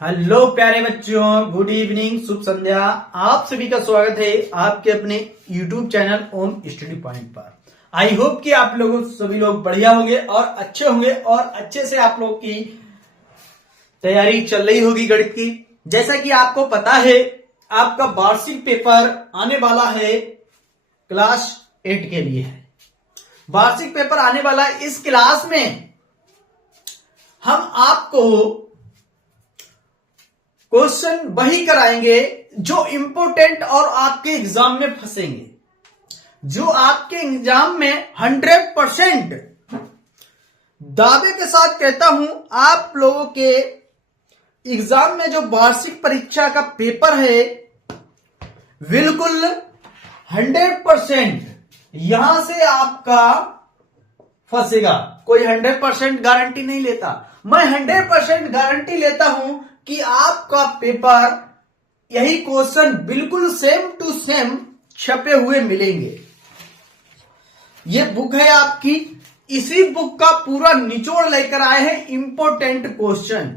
Hello प्यारे बच्चों, good evening, शुभ संध्या। आप सभी का स्वागत है आपके अपने YouTube चैनल ओम स्टडी पॉइंट पर। आई होप कि आप लोग सभी लोग बढ़िया होंगे और अच्छे होंगे और अच्छे से आप लोग की तैयारी चल रही होगी गणित की। जैसा कि आपको पता है आपका वार्षिक पेपर आने वाला है, क्लास 8 के लिए है। वार्षिक पेपर आने वाला इस क्लास में हम आपको क्वेश्चन वही कराएंगे जो इंपोर्टेंट और आपके एग्जाम में फंसेंगे, जो आपके एग्जाम में 100% दावे के साथ कहता हूं आप लोगों के एग्जाम में जो वार्षिक परीक्षा का पेपर है बिल्कुल 100% यहां से आपका फंसेगा। कोई 100% गारंटी नहीं लेता, मैं 100% गारंटी लेता हूं कि आपका पेपर यही क्वेश्चन बिल्कुल सेम टू सेम छपे हुए मिलेंगे। ये बुक है आपकी, इसी बुक का पूरा निचोड़ लेकर आए हैं इंपोर्टेंट क्वेश्चन।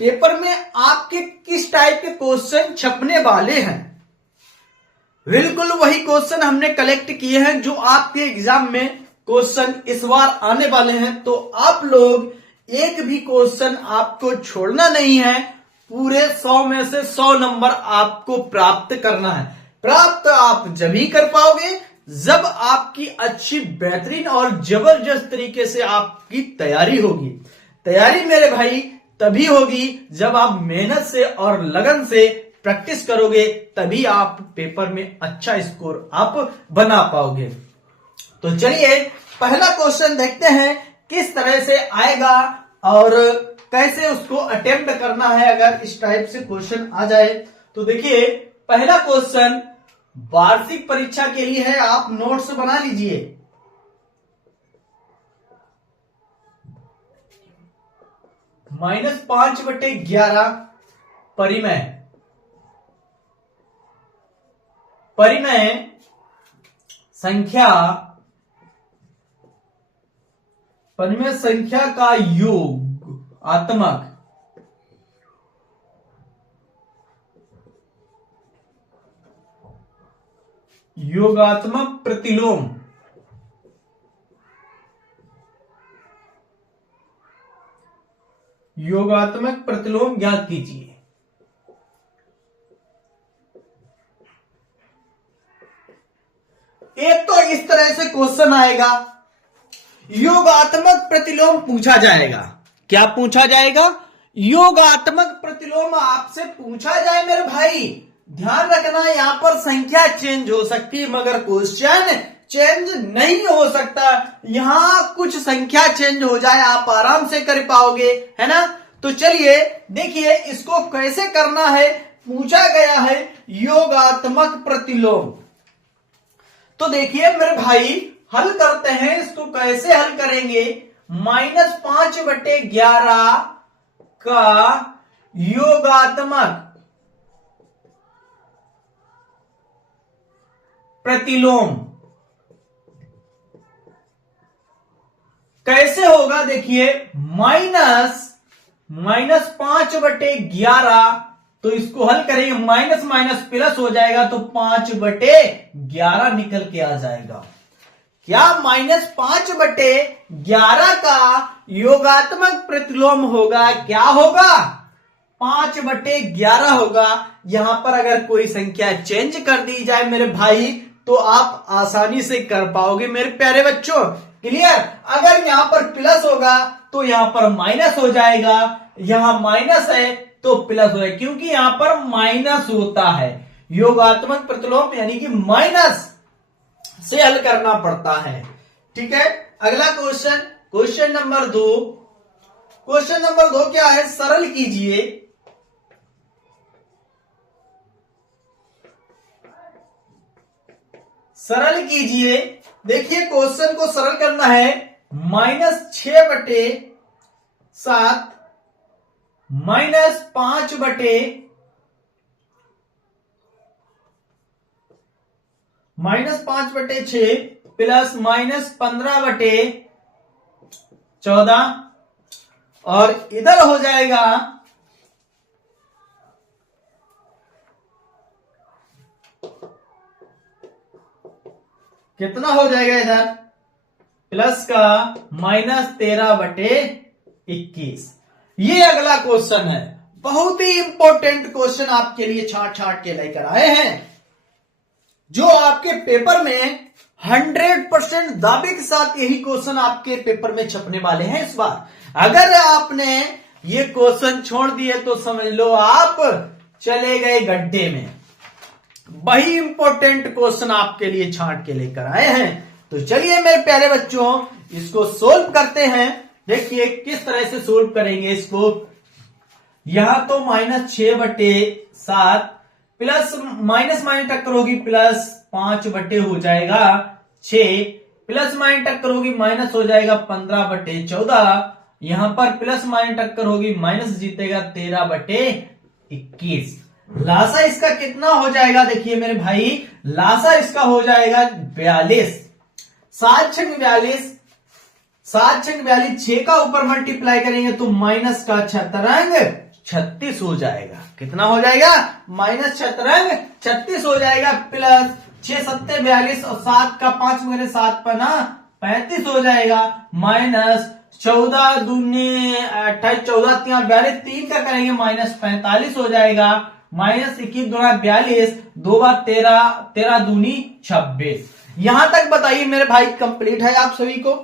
पेपर में आपके किस टाइप के क्वेश्चन छपने वाले हैं, बिल्कुल वही क्वेश्चन हमने कलेक्ट किए हैं जो आपके एग्जाम में क्वेश्चन इस बार आने वाले हैं। तो आप लोग एक भी क्वेश्चन आपको छोड़ना नहीं है, पूरे 100 में से 100 नंबर आपको प्राप्त करना है। प्राप्त आप जब ही कर पाओगे जब आपकी अच्छी बेहतरीन और जबरदस्त तरीके से आपकी तैयारी होगी। तैयारी मेरे भाई तभी होगी जब आप मेहनत से और लगन से प्रैक्टिस करोगे, तभी आप पेपर में अच्छा स्कोर आप बना पाओगे। तो चलिए पहला क्वेश्चन देखते हैं किस तरह से आएगा और कैसे उसको अटेम्प्ट करना है। अगर इस टाइप से क्वेश्चन आ जाए तो देखिए पहला क्वेश्चन वार्षिक परीक्षा के लिए है, आप नोट्स बना लीजिए। -5/11 परिमेय। परिमेय संख्या का योगात्मक प्रतिलोम ज्ञात कीजिए। एक तो इस तरह से क्वेश्चन आएगा, योगात्मक प्रतिलोम पूछा जाएगा। क्या पूछा जाएगा? योगात्मक प्रतिलोम आपसे पूछा जाए मेरे भाई। ध्यान रखना यहां पर संख्या चेंज हो सकती है मगर क्वेश्चन चेंज नहीं हो सकता। यहां कुछ संख्या चेंज हो जाए आप आराम से कर पाओगे, है ना। तो चलिए देखिए इसको कैसे करना है। पूछा गया है योगात्मक प्रतिलोम, तो देखिए मेरे भाई हल करते हैं। इसको कैसे हल करेंगे? -5/11 का योगात्मक प्रतिलोम कैसे होगा? देखिए -5/11, तो इसको हल करेंगे, माइनस माइनस प्लस हो जाएगा तो 5/11 निकल के आ जाएगा। क्या -5/11 का योगात्मक प्रतिलोम होगा? क्या होगा? 5/11 होगा। यहां पर अगर कोई संख्या चेंज कर दी जाए मेरे भाई तो आप आसानी से कर पाओगे मेरे प्यारे बच्चों। क्लियर? अगर यहां पर प्लस होगा तो यहां पर माइनस हो जाएगा, यहां माइनस है तो प्लस हो जाएगा, क्योंकि यहां पर माइनस होता है। योगात्मक प्रतिलोम यानी कि माइनस से हल करना पड़ता है। ठीक है, अगला question, question number 2। Question number 2 क्या है? सरल कीजिए। सरल कीजिए। देखिए क्वेश्चन को सरल करना है। -6/7 -5/6 प्लस -15/14 और इधर हो जाएगा कितना हो जाएगा इधर, प्लस का -13/21। ये अगला क्वेश्चन है, बहुत ही इंपॉर्टेंट क्वेश्चन आपके लिए छांट छांट के लेकर आए हैं, जो आपके पेपर में 100% दावे के साथ यही क्वेश्चन आपके पेपर में छपने वाले हैं इस बार। अगर आपने ये क्वेश्चन छोड़ दिए तो समझ लो आप चले गए गड्ढे में। वही इंपॉर्टेंट क्वेश्चन आपके लिए छांट के लेकर आए हैं। तो चलिए मेरे प्यारे बच्चों, इसको सोल्व करते हैं। देखिए किस तरह से सोल्व करेंगे इसको। यहां तो -6/7 प्लस माइनस माइनस टक्कर होगी, प्लस 5 हो जाएगा 6, प्लस माइनस टक्कर होगी, माइनस हो जाएगा 15/14। यहां पर प्लस माइनस टक्कर होगी, माइनस जीतेगा 13/21। लासा इसका कितना हो जाएगा, देखिए मेरे भाई, लासा इसका हो जाएगा 42। 7 छंग 42, 7 छंग 42, 6 का ऊपर मल्टीप्लाई करेंगे तो माइनस का 36 हो जाएगा। कितना हो जाएगा, -36 हो जाएगा, प्लस 6 7 42 और 7 का 5 मेरे 7 पना 35 हो जाएगा, माइनस 14 दूनी 28, 14 42, 3 का करेंगे -45 हो जाएगा, -21 दूना 42, 2 बार 13, 13 दूनी 26। यहां तक बताइए मेरे भाई कंप्लीट है आप सभी को,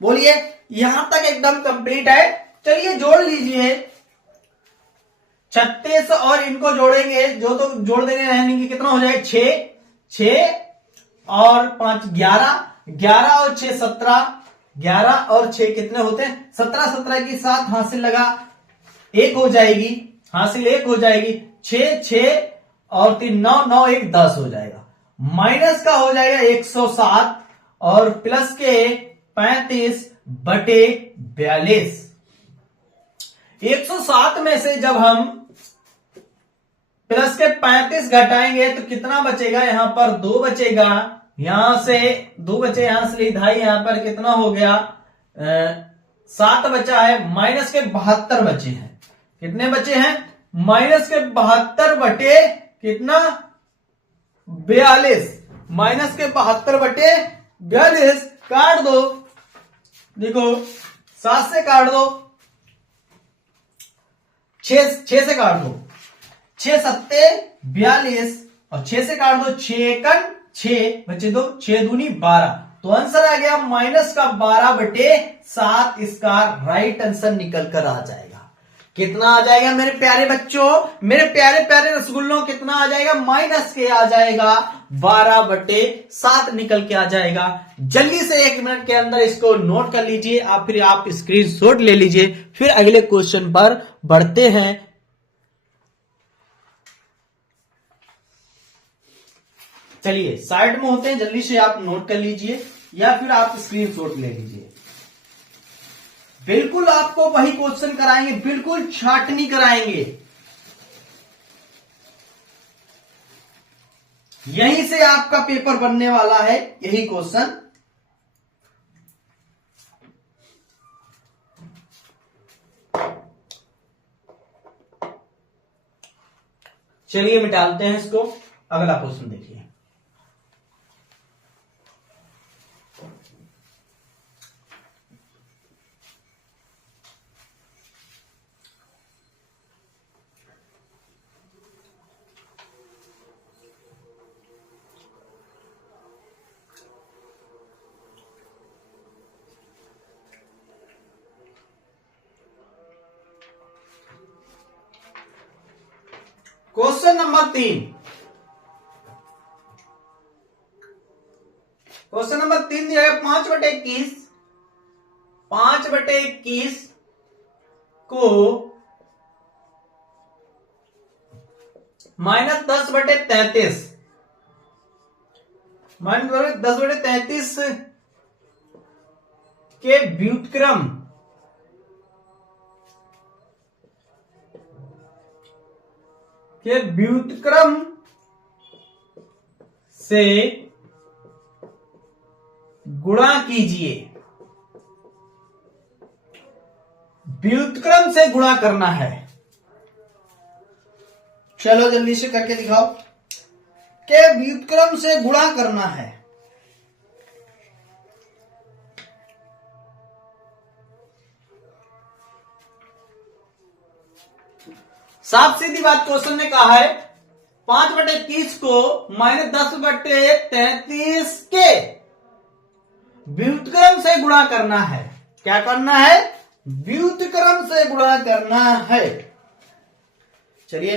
बोलिए यहां तक एकदम कंप्लीट है। चलिए जोड़ लीजिए 36 और इनको जोड़ेंगे, जो तो जोड़ देंगे रहेंगे, कितना हो जाएगा 6 और 5 11, 11 और 6 17, 11 और 6 कितने होते हैं 17, 17 की 7 हासिल लगा 1 हो जाएगी, हासिल 1 हो जाएगी, 6 और 3 9, 9 1 10 हो जाएगा, माइनस का हो जाएगा 107 और प्लस के 35/42। 107 में से जब हम प्लस के 35 घटाएंगे तो कितना बचेगा, यहां पर 2 बचेगा, यहां से 2 बचे, यहां से ढाई, यहां पर कितना हो गया 7 बचा है, माइनस के 72 बचे हैं। कितने बचे हैं, माइनस के 72 बटे कितना 42, माइनस के 72 बटे 42 काट दो, देखो 7 से काट दो, 6 से काट दो, 6 7 42 और 6 से काट दो, 6 एकन 6 बचे दो, 6 दूनी 12। तो आंसर आ गया माइनस का 12/7। इसका राइट आंसर निकल कर आ जाएगा। कितना आ जाएगा मेरे प्यारे बच्चों, मेरे प्यारे प्यारे रसगुल्लों, कितना आ जाएगा, माइनस के आ जाएगा 12/7 निकल के आ जाएगा। जल्दी से 1 मिनट के अंदर इसको नोट कर लीजिए, आप फिर आप स्क्रीनशॉट ले लीजिए, फिर अगले क्वेश्चन पर बढ़ते हैं। चलिए साइड में होते हैं, जल्दी से आप नोट कर लीजिए या फिर आप स्क्रीनशॉट ले लीजिए। बिल्कुल आपको वही क्वेश्चन कराएंगे, बिल्कुल छाटनी कराएंगे, यहीं से आपका पेपर बनने वाला है, यही क्वेश्चन। चलिए मिटाते हैं इसको, अगला क्वेश्चन देखिए। क्वेश्चन नंबर 3, क्वेश्चन नंबर 3 दिया है 5/21, 5/21 को -10/33, -10/33 के व्युत्क्रम से गुणा कीजिए। व्युत्क्रम से गुणा करना है, चलो जल्दी से करके दिखाओ। के व्युत्क्रम से गुणा करना है। साफ सीधी बात क्वेश्चन ने कहा है 5/21 को -10/33 के व्युत्क्रम से गुणा करना है। क्या करना है? व्युत्क्रम से गुणा करना है। चलिए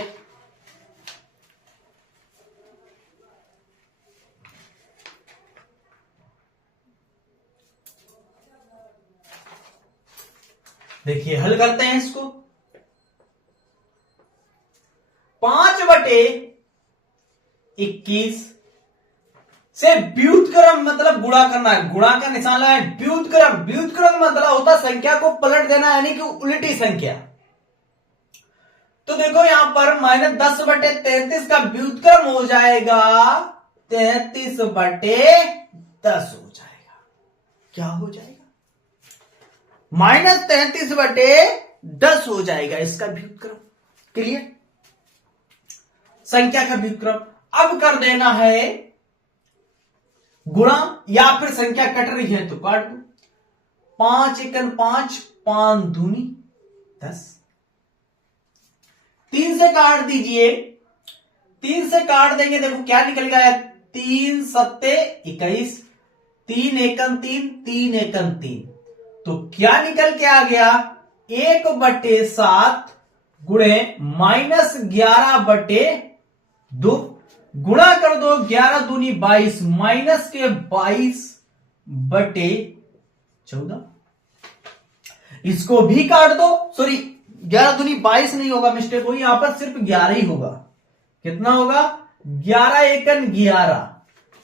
देखिए हल करते हैं इसको। 5/21 से व्युत्क्रम मतलब गुणा करना है। गुणा का निशान है व्युत्क्रम। व्युत्क्रम मतलब होता संख्या को पलट देना, यानी कि उल्टी संख्या। तो देखो यहां पर -10/33 का व्युत्क्रम हो जाएगा 33/10 हो जाएगा। क्या हो जाएगा? -33/10 हो जाएगा इसका व्युत्क्रम। क्लियर? संख्या का व्युत्क्रम। अब कर देना है गुणा, या फिर संख्या कट रही है तो काट दो। 5 एकन 5, 5 दूनी 10। 3 से काट दीजिए। 3 से काट देंगे, देखो क्या निकल गया है? 3 सत्ते 21, 3 एकन 3, 3 एकन 3। तो क्या निकल के आ गया? 1/7 गुणे -11/2 गुणा कर दो। 11 दूनी 22 माइनस के 22/14। इसको भी काट दो। सॉरी 11 दूनी 22 नहीं होगा, मिस्टेक हुई यहां पर, सिर्फ 11 ही होगा। कितना होगा? 11 एकन 11,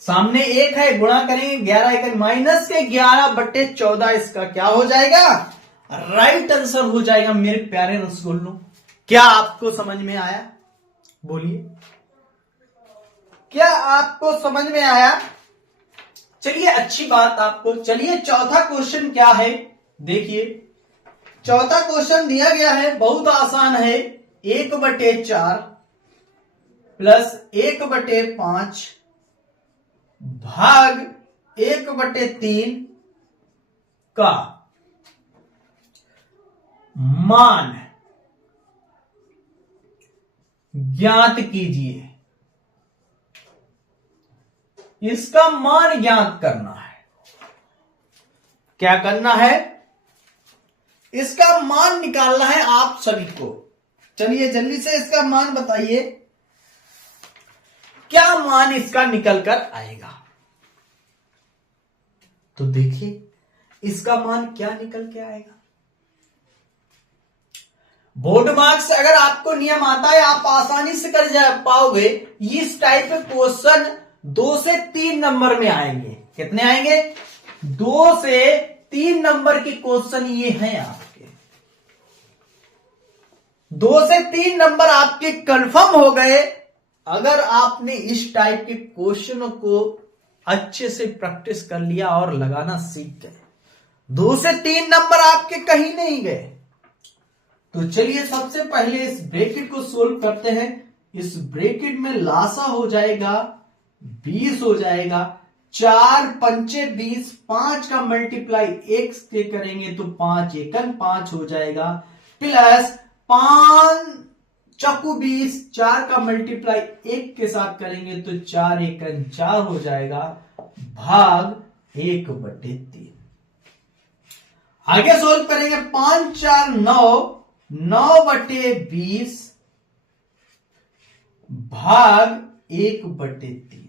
सामने 1 है, गुणा करेंगे 11 एकन माइनस के 11/14। इसका क्या हो जाएगा? राइट आंसर हो जाएगा मेरे प्यारे रसगुल्लों। क्या आपको समझ में आया? बोलिए, क्या आपको समझ में आया? चलिए अच्छी बात आपको। चलिए चौथा क्वेश्चन क्या है देखिए। चौथा क्वेश्चन दिया गया है, बहुत आसान है। 1/4 प्लस 1/5 भाग 1/3 का मान ज्ञात कीजिए। इसका मान ज्ञात करना है। क्या करना है? इसका मान निकालना है आप सभी को। चलिए जल्दी से इसका मान बताइए, क्या मान इसका निकल कर आएगा। तो देखिए इसका मान क्या निकल के आएगा। बोर्ड मार्क्स अगर आपको नियम आता है आप आसानी से कर जा पाओगे। इस टाइप के क्वेश्चन 2 से 3 नंबर में आएंगे। कितने आएंगे? 2 से 3 नंबर के क्वेश्चन ये हैं आपके। 2 से 3 नंबर आपके कंफर्म हो गए अगर आपने इस टाइप के क्वेश्चनों को अच्छे से प्रैक्टिस कर लिया और लगाना सीख गए। 2 से 3 नंबर आपके कहीं नहीं गए। तो चलिए सबसे पहले इस ब्रैकेट को सोल्व करते हैं। इस ब्रैकेट में लासा हो जाएगा 20 हो जाएगा। 4 पंचे 20, 5 का मल्टीप्लाई 1 से करेंगे तो 5 एकन 5 हो जाएगा। प्लस 5 चक्कू 20, 4 का मल्टीप्लाई 1 के साथ करेंगे तो 4 एकन 4 हो जाएगा। भाग 1/3। आगे सोल्व करेंगे। 5 4 9, 9/20 भाग 1/3।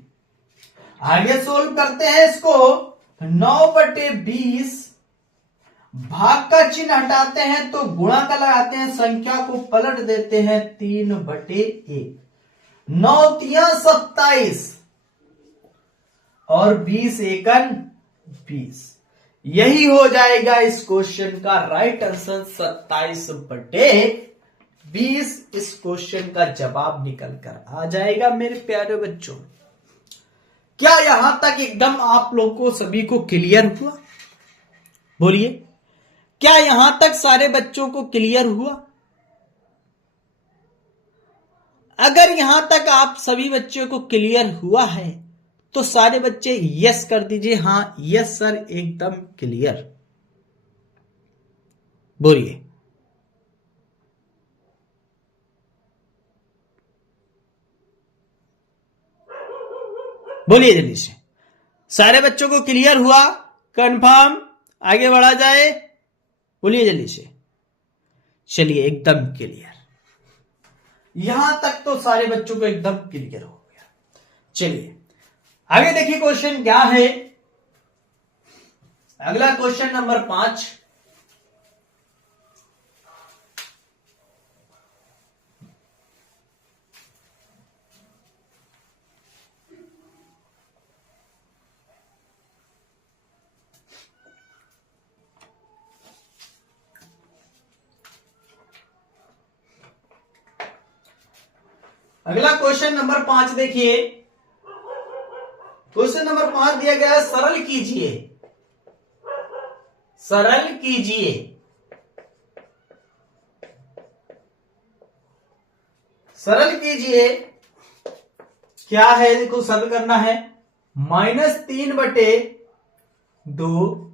आगे सोल्व करते हैं इसको। 9/20 भाग का चिन्ह हटाते हैं तो गुणा का लगाते हैं, संख्या को पलट देते हैं 3/1। 9 तिया 27 और 20 एकन 20। यही हो जाएगा इस क्वेश्चन का राइट आंसर। 27/20 इस क्वेश्चन का जवाब निकल कर आ जाएगा मेरे प्यारे बच्चों। क्या यहां तक एकदम आप लोग को सभी को क्लियर हुआ? बोलिए, क्या यहां तक सारे बच्चों को क्लियर हुआ? अगर यहां तक आप सभी बच्चों को क्लियर हुआ है तो सारे बच्चे यस कर दीजिए। हां यस सर, एकदम क्लियर। बोलिए। बोलिए जल्दी से। सारे बच्चों को क्लियर हुआ? कंफर्म? आगे बढ़ा जाए? बोलिए जल्दी से। चलिए, एकदम क्लियर। यहां तक तो सारे बच्चों को एकदम क्लियर हो गया। चलिए आगे देखिए क्वेश्चन क्या है। अगला क्वेश्चन नंबर 5। अगला क्वेश्चन नंबर 5 देखिए। क्वेश्चन नंबर 5 दिया गया है, सरल कीजिए। सरल कीजिए। सरल कीजिए क्या है? देखो सरल करना है। -3/2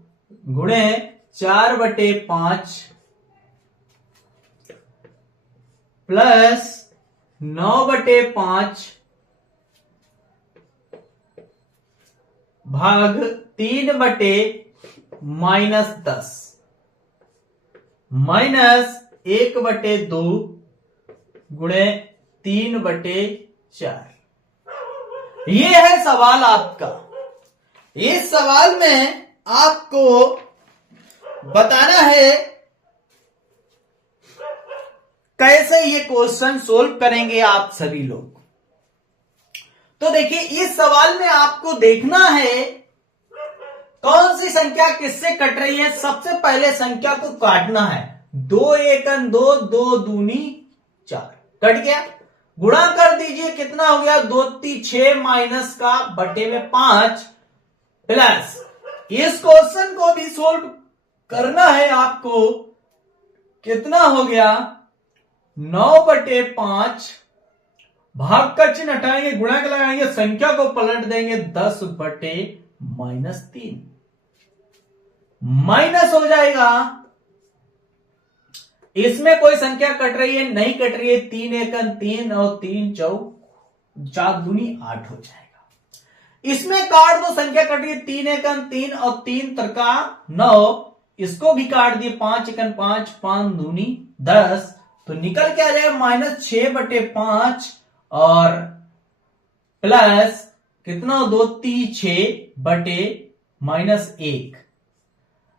गुणे 4/5 प्लस 9/5 भाग 3/-10 -1/2 गुणे 3/4। ये है सवाल आपका। इस सवाल में आपको बताना है कैसे ये क्वेश्चन सोल्व करेंगे आप सभी लोग। तो देखिए इस सवाल में आपको देखना है कौन सी संख्या किससे कट रही है। सबसे पहले संख्या को काटना है। 2 एकन 2, 2 दूनी 4, कट गया। गुणा कर दीजिए, कितना हो गया? 2 3 6 माइनस का बटे में 5 प्लस इस क्वेश्चन को भी सोल्व करना है आपको। कितना हो गया? 9/5 भाग का चिन्ह हटाएंगे, गुणा के लगाएंगे, संख्या को पलट देंगे 10/-3 माइनस हो जाएगा। इसमें कोई संख्या कट रही है? नहीं कट रही है। 3 एकन 3 और 3 4 दूनी 8 हो जाएगा। इसमें काट दो, संख्या कट रही है 3 एकन 3 और 3 त्रिका 9। इसको भी काट दिए, 5 एकन 5, 5 दूनी 10। तो निकल के आ जाएगा -6/5 और प्लस कितना? 2 3 6/-1।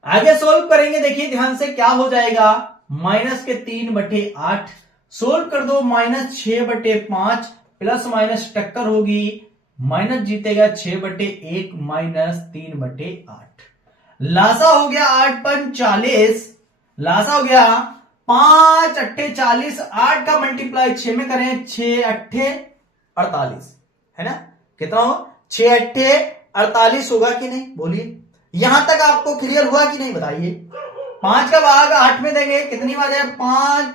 आगे सोल्व करेंगे। देखिए ध्यान से क्या हो जाएगा। -3/8 सोल्व कर दो। -6/5 प्लस माइनस टक्कर होगी, माइनस जीतेगा 6/1 -3/8। लासा हो गया 8 40। लासा हो गया 5 8 40। 8 का मल्टीप्लाई 6 में करें, 6 8 48 है ना। कितना हो? 6 8 48 होगा कि नहीं? बोलिए। यहां तक आपको क्लियर हुआ कि नहीं बताइए। 5 का भाग 8 में देंगे, कितनी बार है? 5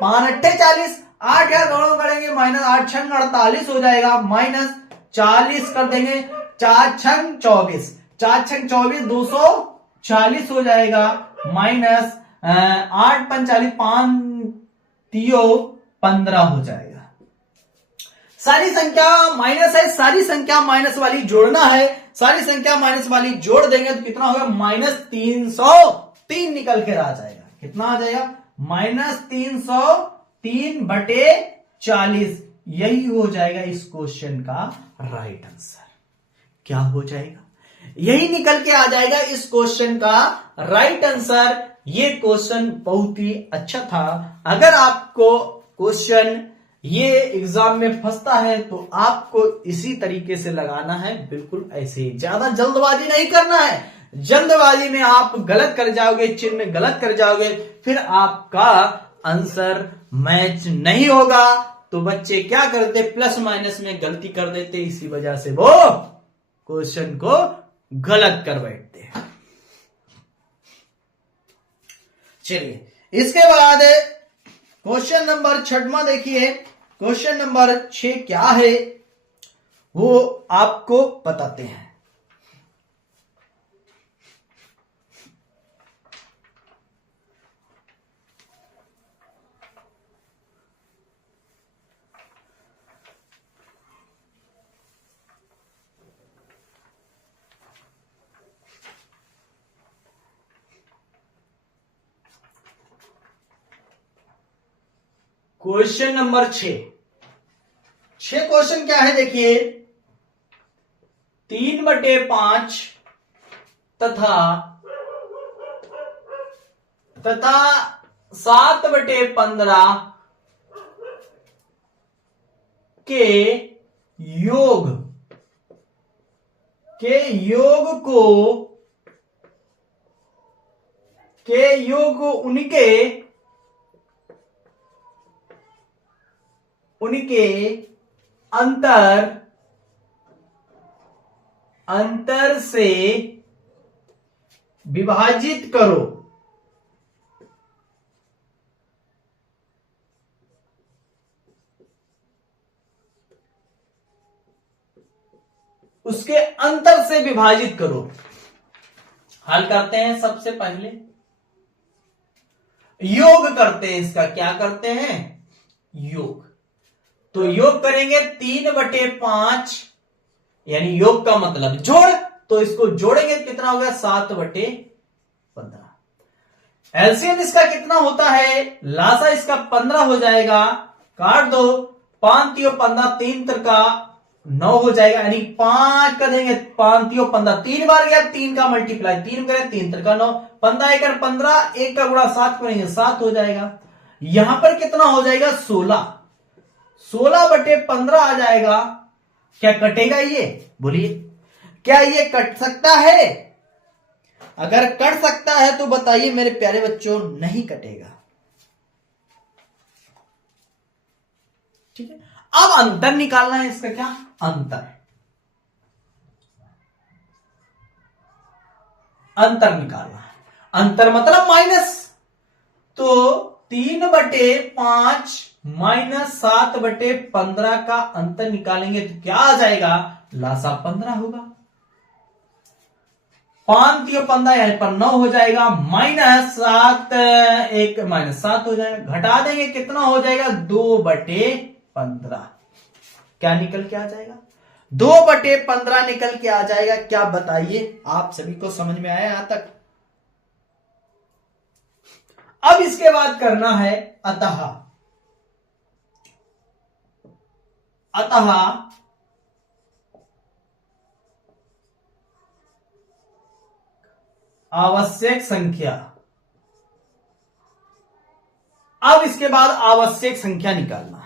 5 8 40। 8 या दोनों करेंगे, -8 6 48 हो जाएगा। -40 कर देंगे, 4 6 24, 4 6 24 240 हो जाएगा। -8 5 40, 5 3 15 हो जाएगा। सारी संख्या माइनस है, सारी संख्या माइनस वाली जोड़ना है। सारी संख्या माइनस वाली जोड़ देंगे तो कितना होगा? -303 निकल कर आ जाएगा। कितना आ जाएगा? -303/40। यही हो जाएगा इस क्वेश्चन का राइट आंसर। क्या हो जाएगा? यही निकल के आ जाएगा इस क्वेश्चन का राइट आंसर। ये क्वेश्चन बहुत ही अच्छा था। अगर आपको क्वेश्चन ये एग्जाम में फंसता है तो आपको इसी तरीके से लगाना है, बिल्कुल ऐसे ही। ज्यादा जल्दबाजी नहीं करना है। जल्दबाजी में आप गलत कर जाओगे, चिन्ह गलत कर जाओगे, फिर आपका आंसर मैच नहीं होगा। तो बच्चे क्या करते? प्लस माइनस में गलती कर देते, इसी वजह से वो क्वेश्चन को गलत कर बैठते हैं। चलिए इसके बाद क्वेश्चन नंबर 6 देखिए, क्वेश्चन नंबर 6 क्या है वो आपको बताते हैं। क्वेश्चन नंबर 6 क्वेश्चन क्या है देखिए, 3/5 तथा 7/15 के योग को उनके अंतर से विभाजित करो। उसके अंतर से विभाजित करो। हल करते हैं। सबसे पहले योग करते हैं। इसका क्या करते हैं? योग। तो योग करेंगे 3/5, यानी योग का मतलब जोड़, तो इसको जोड़ेंगे कितना हो गया? 7/15। एलसीएम इसका कितना होता है? लासा इसका 15 हो जाएगा। काट दो, 5 3 15, 3 का 9 हो जाएगा, यानी 5 का देंगे 5 3 15, 3 बार गया 3 का मल्टीप्लाई, 3 करें 3 का 9, 15 1 15, 1 का गुणा 7 करेंगे 7 हो जाएगा। यहां पर कितना हो जाएगा? 16/15 आ जाएगा। क्या कटेगा ये? बोलिए, क्या ये कट सकता है? अगर कट सकता है तो बताइए मेरे प्यारे बच्चों। नहीं कटेगा। ठीक है। अब अंतर निकालना है। इसका क्या अंतर निकालना है। अंतर मतलब माइनस। तो 3/5 माइनस 7/15 का अंतर निकालेंगे तो क्या आ जाएगा? लासा 15 होगा। 5 3 15, यहां पर 9 हो जाएगा, माइनस 7 1 माइनस 7 हो जाएगा। घटा देंगे कितना हो जाएगा? 2/15। क्या निकल के आ जाएगा? 2/15 निकल के आ जाएगा। क्या बताइए, आप सभी को समझ में आया यहां तक? अब इसके बाद करना है अतः आवश्यक संख्या। अब इसके बाद आवश्यक संख्या निकालना है।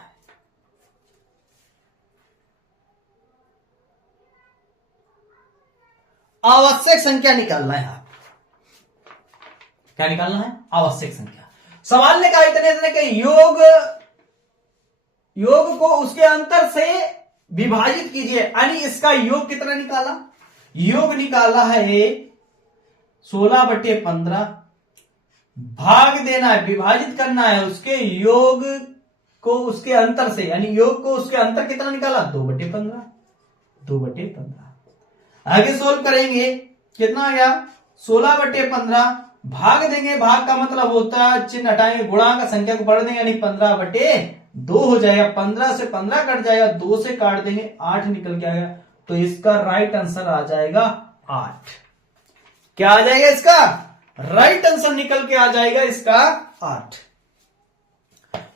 आवश्यक संख्या निकालना है। आप क्या निकालना है? आवश्यक संख्या। सवाल ने कहा इतने के योग को उसके अंतर से विभाजित कीजिए, यानी इसका योग कितना निकाला? योग निकाला है 16/15। भाग देना है, विभाजित करना है उसके योग को उसके अंतर से, यानी योग को उसके अंतर कितना निकाला? 2/15। आगे सोल्व करेंगे, कितना आ गया? 16/15। भाग देंगे, भाग का मतलब होता है चिन्ह हटाएंगे, गुणांक संख्या को पढ़ देंगे, यानी 15/2 हो जाएगा। 15 से 15 कट जाएगा, 2 से काट देंगे 8 निकल के आएगा। तो इसका राइट आंसर आ जाएगा 8। क्या आ जाएगा? इसका राइट आंसर निकल के आ जाएगा इसका 8।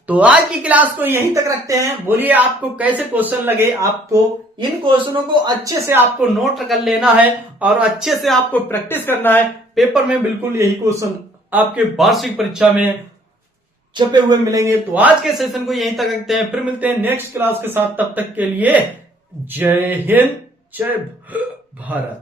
तो आज की क्लास को यहीं तक रखते हैं। बोलिए आपको कैसे क्वेश्चन लगे? आपको इन क्वेश्चनों को अच्छे से आपको नोट कर लेना है और अच्छे से आपको प्रैक्टिस करना है। पेपर में बिल्कुल यही क्वेश्चन आपके वार्षिक परीक्षा में छपे हुए मिलेंगे। तो आज के सेशन को यहीं तक रखते हैं, फिर मिलते हैं नेक्स्ट क्लास के साथ। तब तक के लिए जय हिंद, जय भारत।